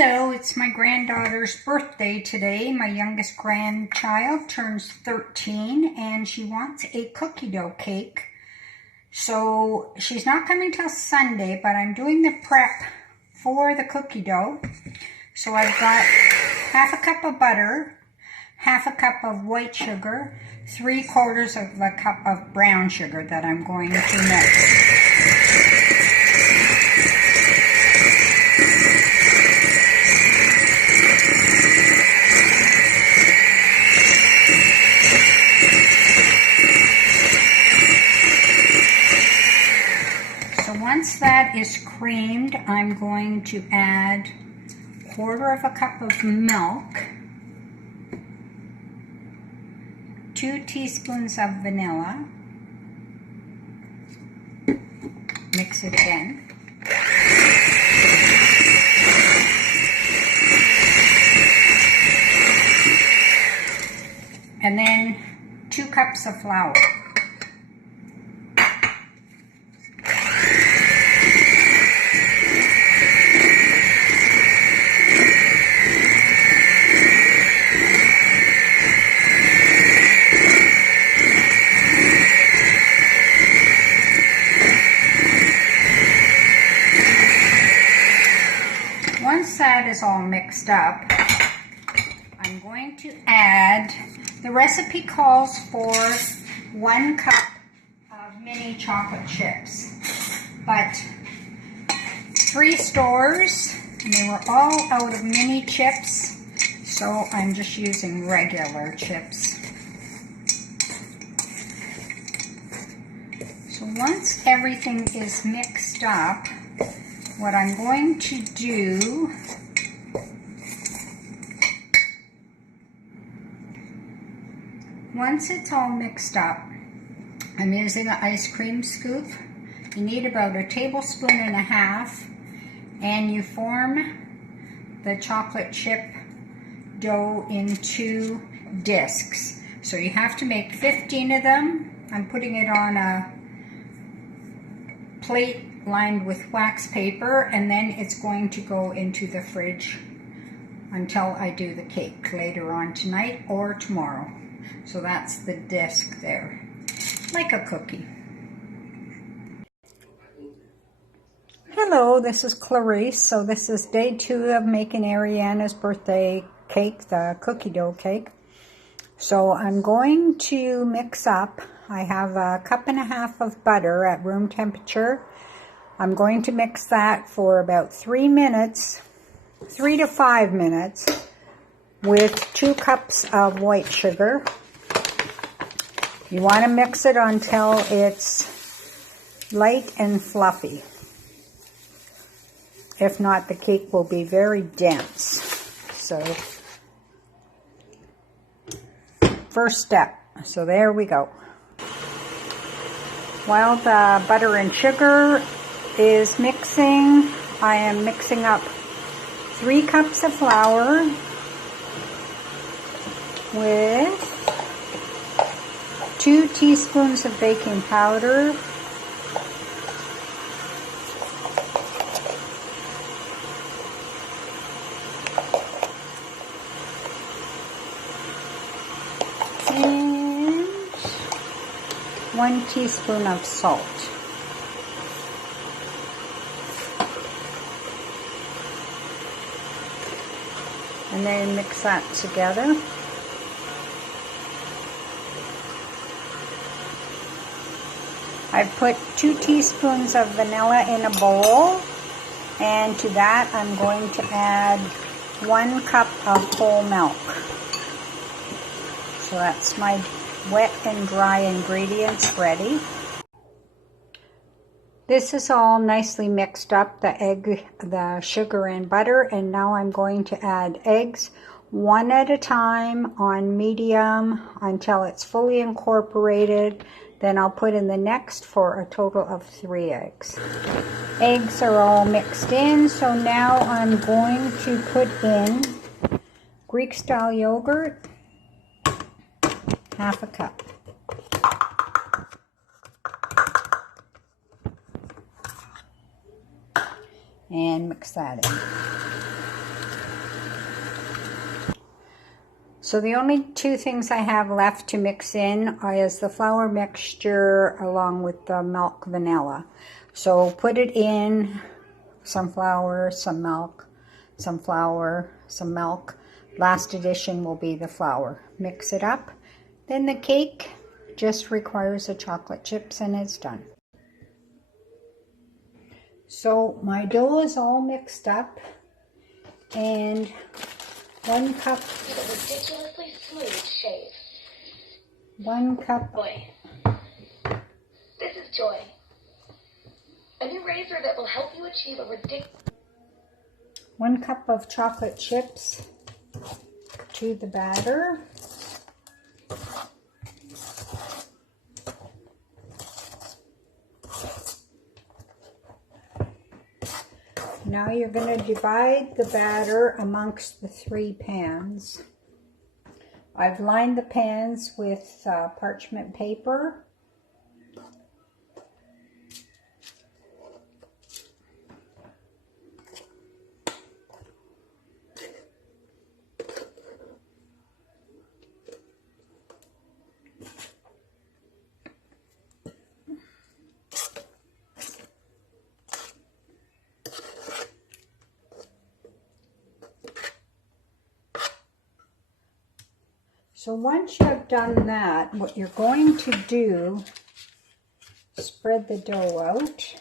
Hello, it's my granddaughter's birthday today. My youngest grandchild turns 13 and she wants a cookie dough cake. So she's not coming till Sunday, but I'm doing the prep for the cookie dough. So I've got half a cup of butter, half a cup of white sugar, 3/4 of a cup of brown sugar that I'm going to mix. Once that is creamed, I'm going to add 1/4 cup of milk, 2 teaspoons of vanilla, mix it again, and then 2 cups of flour. Once that is all mixed up, I'm going to add, the recipe calls for 1 cup of mini chocolate chips, but 3 stores, and they were all out of mini chips, so I'm just using regular chips. So once everything is mixed up, what I'm going to do once it's all mixed up, I'm using an ice cream scoop. You need about 1.5 tablespoons, and you form the chocolate chip dough into discs. So you have to make 15 of them. I'm putting it on a plate lined with wax paper, and then it's going to go into the fridge until I do the cake later on tonight or tomorrow. So that's the disc there, like a cookie. Hello, this is Clarice. So this is day 2 of making Ariana's birthday cake, the cookie dough cake. So I'm going to mix up, I have 1.5 cups of butter at room temperature. I'm going to mix that for about 3 minutes, 3 to 5 minutes, with 2 cups of white sugar. You want to mix it until it's light and fluffy. If not, the cake will be very dense. So, first step. So there we go. While the butter and sugar is mixing, I am mixing up 3 cups of flour with 2 teaspoons of baking powder, and 1 teaspoon of salt. And then mix that together. I've put 2 teaspoons of vanilla in a bowl, and to that I'm going to add 1 cup of whole milk. So that's my wet and dry ingredients ready. This is all nicely mixed up, the egg, the sugar and butter, and now I'm going to add eggs 1 at a time on medium until it's fully incorporated. Then I'll put in the next for a total of 3 eggs. Eggs are all mixed in, so now I'm going to put in Greek style yogurt, 1/2 cup. And mix that in. So the only two things I have left to mix in is the flour mixture along with the milk vanilla. So put it in, some flour, some milk, some flour, some milk. Last addition will be the flour. Mix it up. Then the cake just requires the chocolate chips and it's done. So my dough is all mixed up, and 1 cup. With a ridiculously smooth shave. 1 cup. Joy. This is Joy. A new razor that will help you achieve a ridiculous. 1 cup of chocolate chips to the batter. Now you're going to divide the batter amongst the 3 pans. I've lined the pans with parchment paper. So once you have done that, what you're going to do, spread the dough out.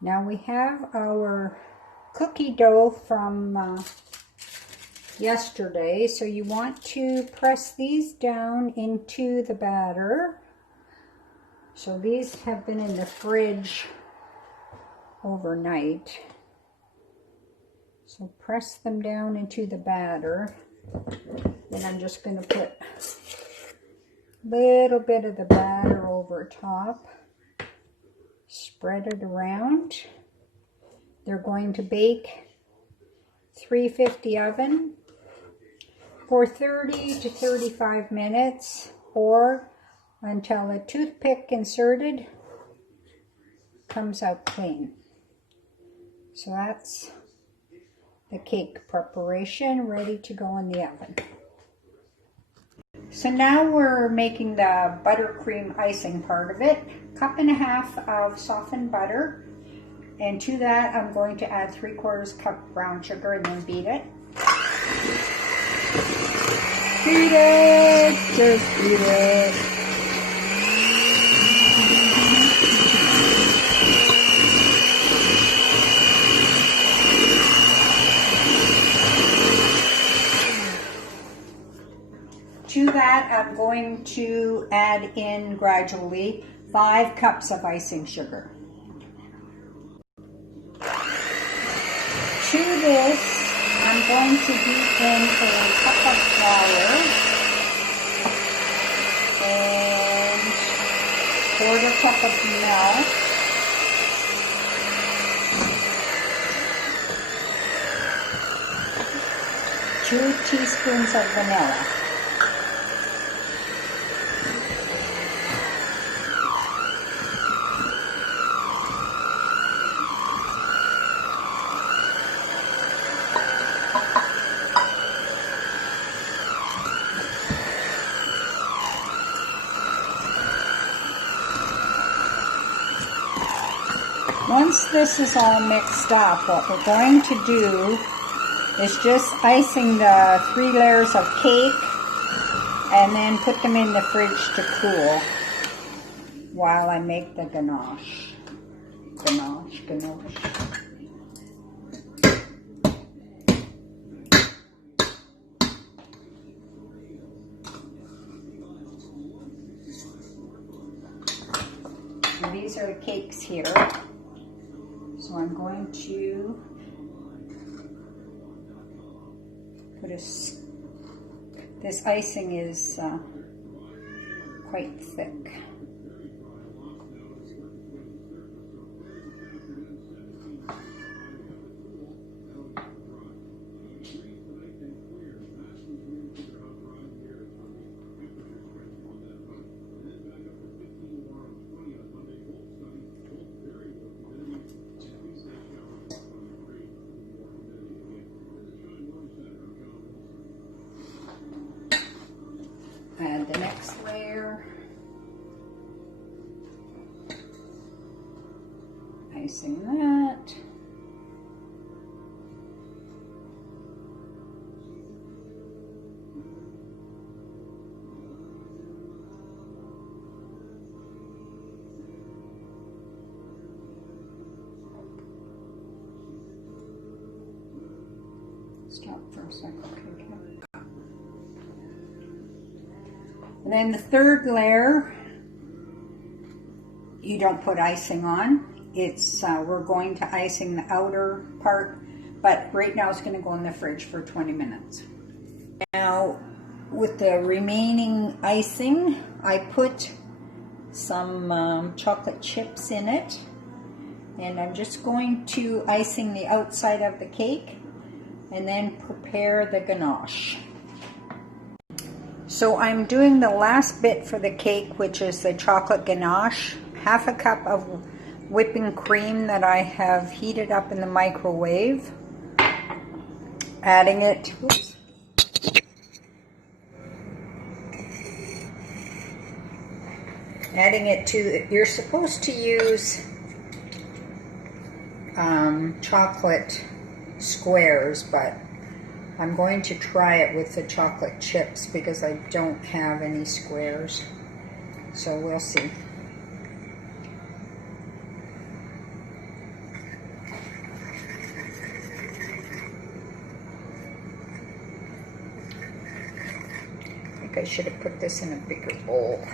Now we have our cookie dough from yesterday, so you want to press these down into the batter. So these have been in the fridge overnight. So press them down into the batter. Then I'm just going to put a little bit of the batter over top. Spread it around. They're going to bake 350 oven for 30 to 35 minutes, or until a toothpick inserted comes out clean. So that's the cake preparation ready to go in the oven. So now we're making the buttercream icing part of it. 1.5 cups of softened butter, and to that I'm going to add 3/4 cup brown sugar and then beat it. Beat it! Just beat it! To that, I'm going to add in gradually 5 cups of icing sugar. To this, I'm going to beat in a cup of flour and 1/4 cup of milk, two teaspoons of vanilla. Once this is all mixed up, what we're going to do is just icing the 3 layers of cake and then put them in the fridge to cool while I make the ganache. Ganache. And these are the cakes here. So I'm going to put this icing is quite thick. layer. Icing that. Stop for a second. Okay. And then the third layer, you don't put icing on. It's we're going to icing the outer part, but right now it's going to go in the fridge for 20 minutes. Now, with the remaining icing, I put some chocolate chips in it, and I'm just going to icing the outside of the cake and then prepare the ganache. So I'm doing the last bit for the cake, which is the chocolate ganache. Half a cup of whipping cream that I have heated up in the microwave. Adding it, oops. Adding it to, you're supposed to use chocolate squares, but I'm going to try it with the chocolate chips because I don't have any squares. So we'll see. I think I should have put this in a bigger bowl.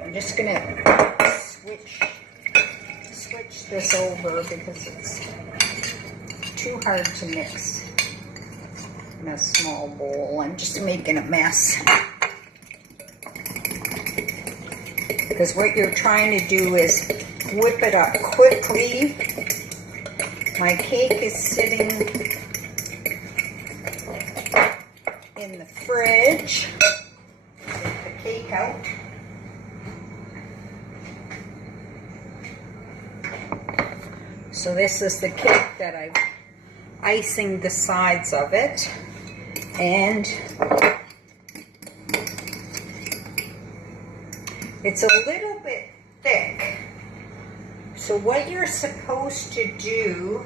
I'm just gonna switch this over because it's too hard to mix in a small bowl. I'm just making a mess. Because what you're trying to do is whip it up quickly. My cake is sitting in the fridge. Take the cake out. So this is the cake that I've icing the sides of it, and it's a little bit thick. So what you're supposed to do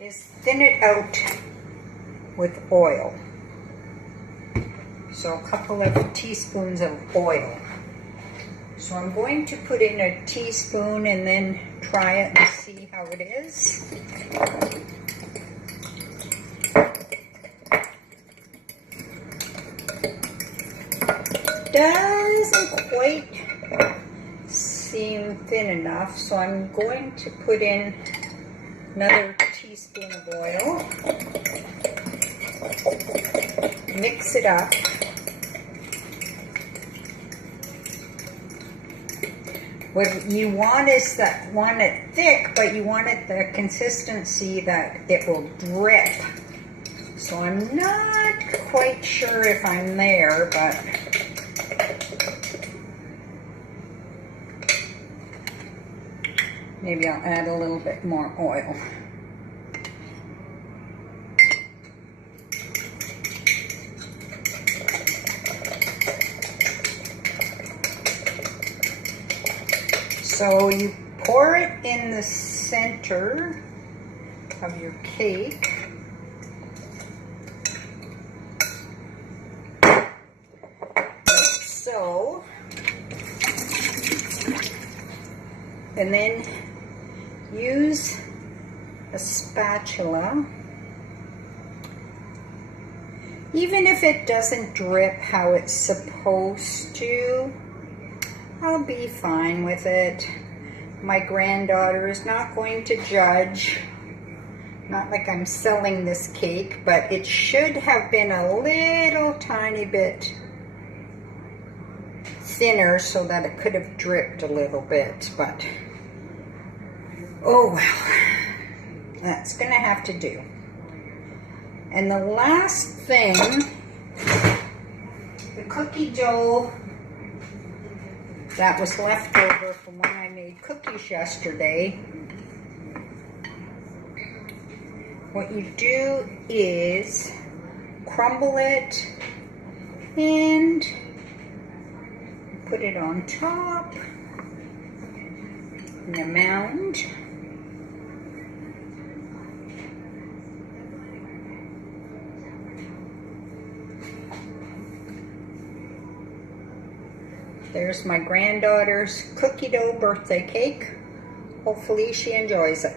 is thin it out with oil. So a couple of teaspoons of oil. So I'm going to put in a teaspoon and then try it and see how it is. Doesn't quite seem thin enough, so I'm going to put in another teaspoon of oil. Mix it up. What you want is that want it thick, but you want it the consistency that it will drip. So I'm not quite sure if I'm there, but maybe I'll add a little bit more oil. So you pour it in the center of your cake. Like so. And then use a spatula. Even if it doesn't drip how it's supposed to, I'll be fine with it. My granddaughter is not going to judge. Not like I'm selling this cake, but it should have been a little tiny bit thinner so that it could have dripped a little bit, but oh well, that's gonna have to do. And the last thing, the cookie dough that was left over from when I made cookies yesterday. what you do is crumble it and put it on top in a mound. There's my granddaughter's cookie dough birthday cake. Hopefully she enjoys it.